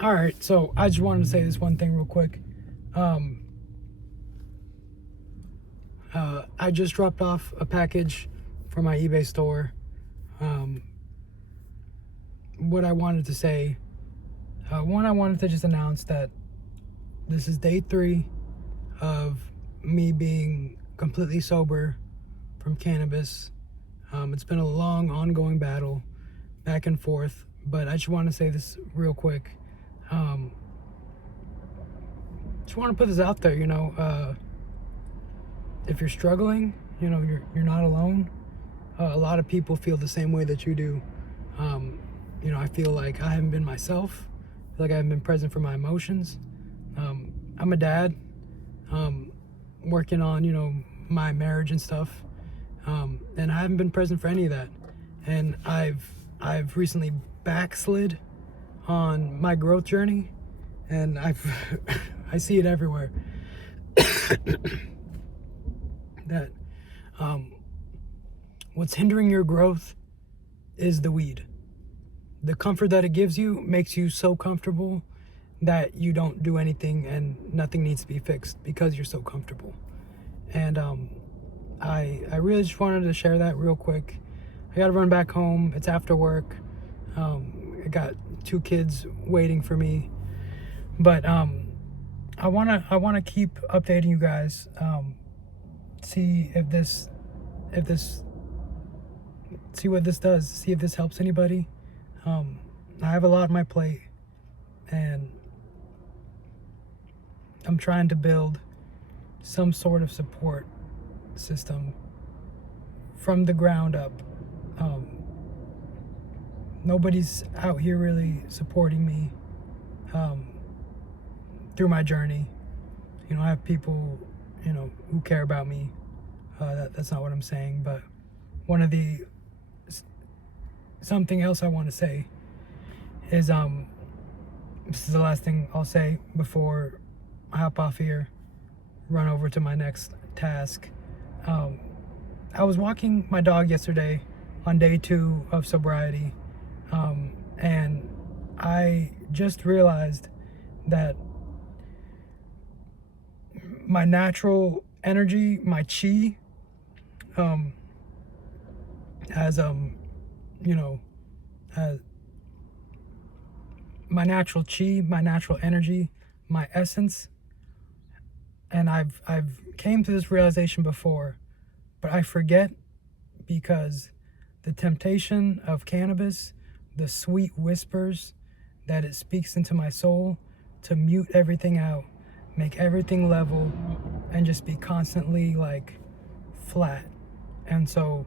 All right, so I just wanted to say this one thing real quick. Um, I just dropped off a package for my eBay store. Um, what I wanted to say, one, I wanted to just announce that this is day 3 of me being completely sober from cannabis. It's been a long, ongoing battle, back and forth, but I just want to say this real quick. Um, just want to put this out there, if you're struggling, you're not alone. A lot of people feel the same way that you do. I feel like I haven't been myself. I feel like I haven't been present for my emotions. I'm a dad, working on, my marriage and stuff. And I haven't been present for any of that. And I've recently backslid on my growth journey, and I see it everywhere. That what's hindering your growth is the weed. The comfort that it gives you makes you so comfortable that you don't do anything, and nothing needs to be fixed because you're so comfortable. And I really just wanted to share that real quick. I gotta run back home. It's after work. I got 2 kids waiting for me, but I wanna keep updating you guys. See see what this does. See if this helps anybody. I have a lot on my plate, and I'm trying to build some sort of support system from the ground up. Nobody's out here really supporting me through my journey. I have people, who care about me. That's not what I'm saying, but something else I want to say is, this is the last thing I'll say before I hop off here, run over to my next task. I was walking my dog yesterday on day 2 of sobriety, and I just realized that my natural energy, my chi, has has my natural chi, my natural energy, my essence. And I've came to this realization before, but I forget because the temptation of cannabis, the sweet whispers that it speaks into my soul to mute everything out, make everything level, and just be constantly like flat. And so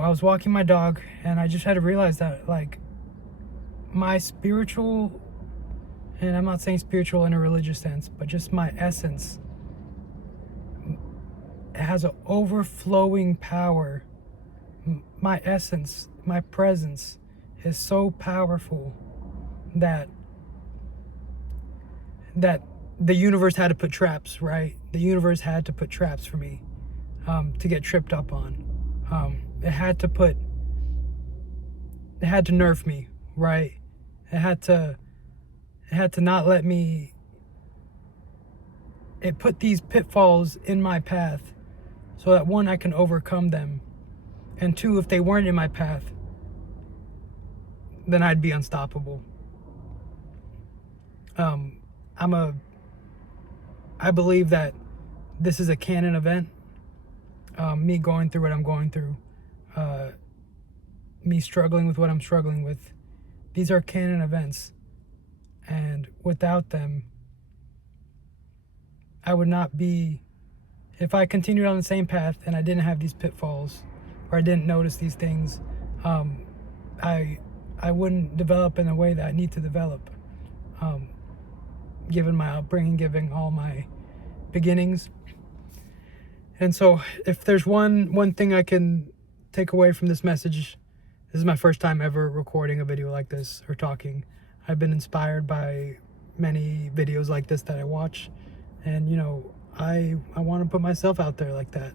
I was walking my dog, and I just had to realize that, like, my spiritual, and I'm not saying spiritual in a religious sense, but just my essence, it has an overflowing power. My essence, my presence is so powerful that the universe had to put traps, right? The universe had to put traps for me to get tripped up on. It had to nerf me, right? It had to not let me. It put these pitfalls in my path so that, 1, I can overcome them, and 2, if they weren't in my path, then I'd be unstoppable. I believe that this is a canon event. Me going through what I'm going through, me struggling with what I'm struggling with. These are canon events, and without them, I would not be. If I continued on the same path and I didn't have these pitfalls, or I didn't notice these things, I wouldn't develop in the way that I need to develop. Given my upbringing, given all my beginnings. And so if there's one thing I can take away from this message, this is my first time ever recording a video like this or talking. I've been inspired by many videos like this that I watch, and I want to put myself out there like that.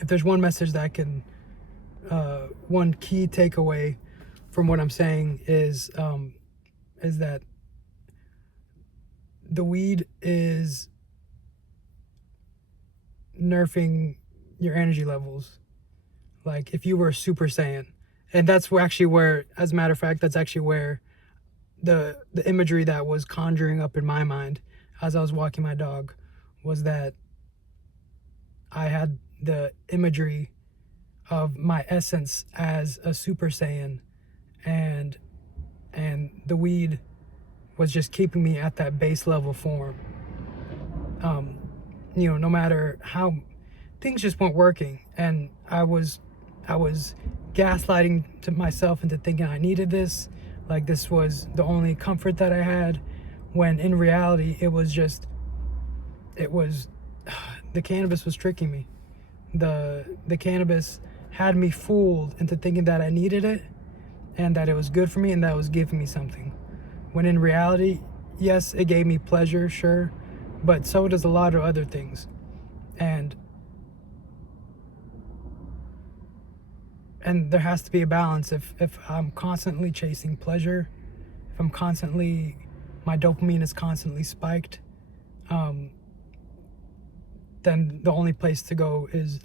If there's one message that I can one key takeaway from what I'm saying is that the weed is nerfing your energy levels. Like if you were a Super Saiyan, and that's actually where, as a matter of fact, that's actually where the imagery that was conjuring up in my mind as I was walking my dog was that I had the imagery of my essence as a Super Saiyan, and the weed was just keeping me at that base level form. No matter how things just weren't working, and I was gaslighting to myself into thinking I needed this, like this was the only comfort that I had, when in reality it was the cannabis was tricking me. The cannabis had me fooled into thinking that I needed it and that it was good for me and that it was giving me something. When in reality, yes, it gave me pleasure, sure, but so does a lot of other things. And there has to be a balance. If I'm constantly chasing pleasure, if my dopamine is constantly spiked, then the only place to go is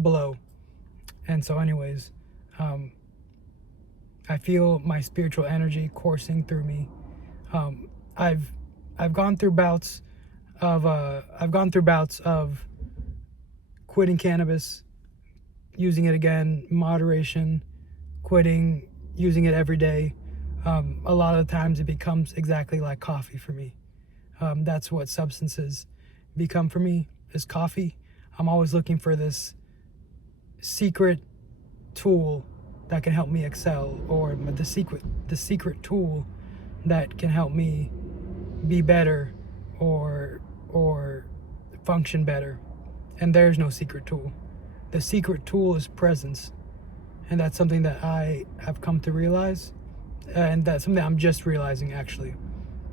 below. And so anyways, I feel my spiritual energy coursing through me. I've gone through bouts of quitting cannabis, using it again, moderation, quitting, using it every day. A lot of the times it becomes exactly like coffee for me. That's what substances become for me, is coffee. I'm always looking for this secret tool that can help me excel, or the secret tool that can help me be better or function better. And there's no secret tool. The secret tool is presence. And that's something that I have come to realize. And that's something I'm just realizing, actually.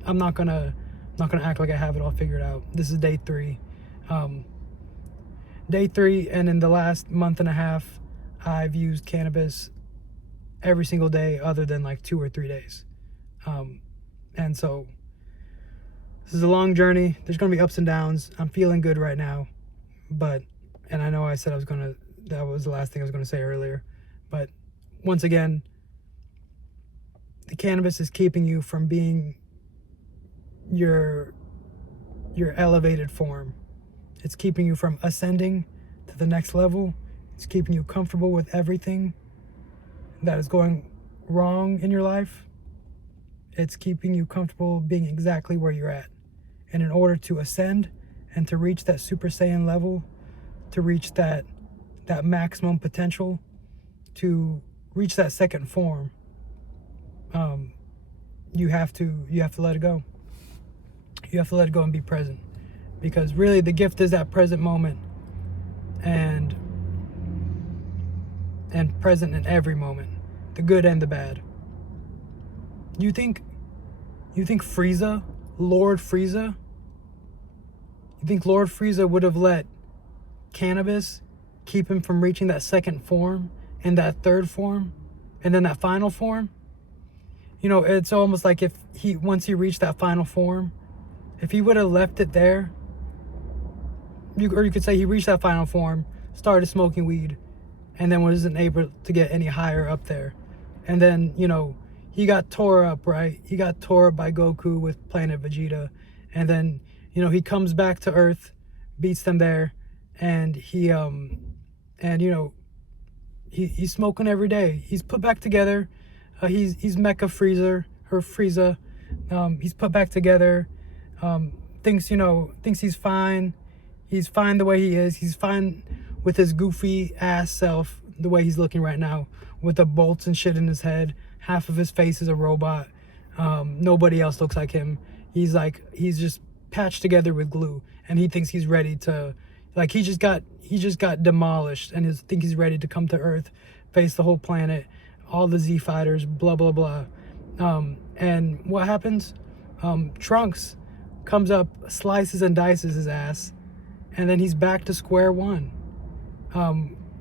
I'm not gonna act like I have it all figured out. This is day 3. Day 3, and in the last month and a half, I've used cannabis every single day other than like 2 or 3 days. And so this is a long journey. There's gonna be ups and downs. I'm feeling good right now, and I know I said that was the last thing I was gonna say earlier, but once again, the cannabis is keeping you from being your elevated form. It's keeping you from ascending to the next level. It's keeping you comfortable with everything that is going wrong in your life. It's keeping you comfortable being exactly where you're at. And in order to ascend and to reach that Super Saiyan level, to reach that maximum potential, to reach that second form, you have to let it go. You have to let it go and be present. Because really the gift is that present moment, and present in every moment, the good and the bad. You think Frieza, Lord Frieza, you think Lord Frieza would have let cannabis keep him from reaching that second form and that third form and then that final form? It's almost like if once he reached that final form, if he would have left it there, you could say he reached that final form, started smoking weed, and then wasn't able to get any higher up there. And then, he got tore up, right? He got tore up by Goku with Planet Vegeta. And then, he comes back to Earth, beats them there, and he's smoking every day. He's put back together. He's Mecha Frieza. He's put back together. Thinks he's fine. He's fine the way he is. He's fine with his goofy ass self, the way he's looking right now, with the bolts and shit in his head. Half of his face is a robot. Nobody else looks like him. He's just patched together with glue, and he thinks he's ready to, he just got demolished, and thinks he's ready to come to Earth, face the whole planet, all the Z fighters, blah blah blah. And what happens? Trunks comes up, slices and dices his ass, and then he's back to square one.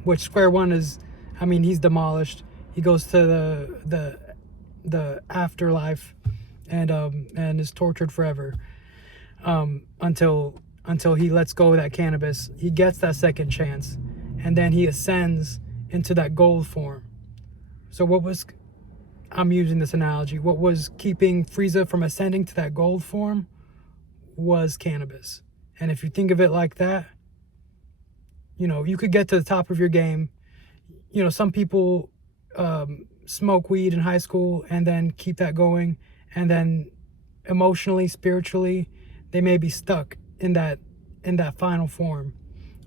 Which square one is, I mean, he's demolished. He goes to the afterlife, and is tortured forever, until he lets go of that cannabis. He gets that second chance, and then he ascends into that gold form. So I'm using this analogy, what was keeping Frieza from ascending to that gold form was cannabis. And if you think of it like that, you could get to the top of your game. Some people smoke weed in high school and then keep that going, and then emotionally, spiritually, they may be stuck in that final form.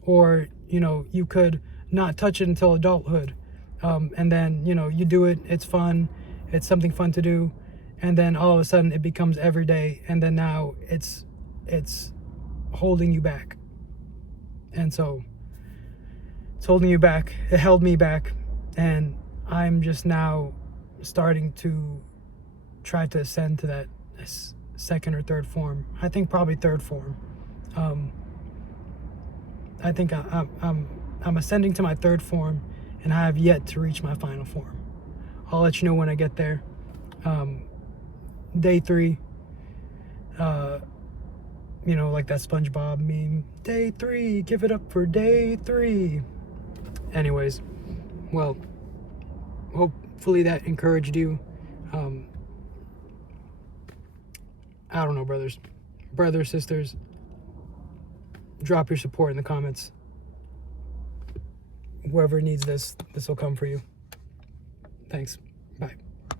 Or you could not touch it until adulthood, and then you do it, it's fun, it's something fun to do, and then all of a sudden it becomes every day, and then now it's holding you back. And so it's holding you back. It held me back, and I'm just now starting to try to ascend to that second or third form. I think probably third form. I think I'm ascending to my third form, and I have yet to reach my final form. I'll let you know when I get there. Day 3, like that SpongeBob meme, day 3, give it up for day 3. Anyways, well, hopefully that encouraged you. I don't know, brothers, sisters, drop your support in the comments. Whoever needs this will come for you. Thanks. Bye.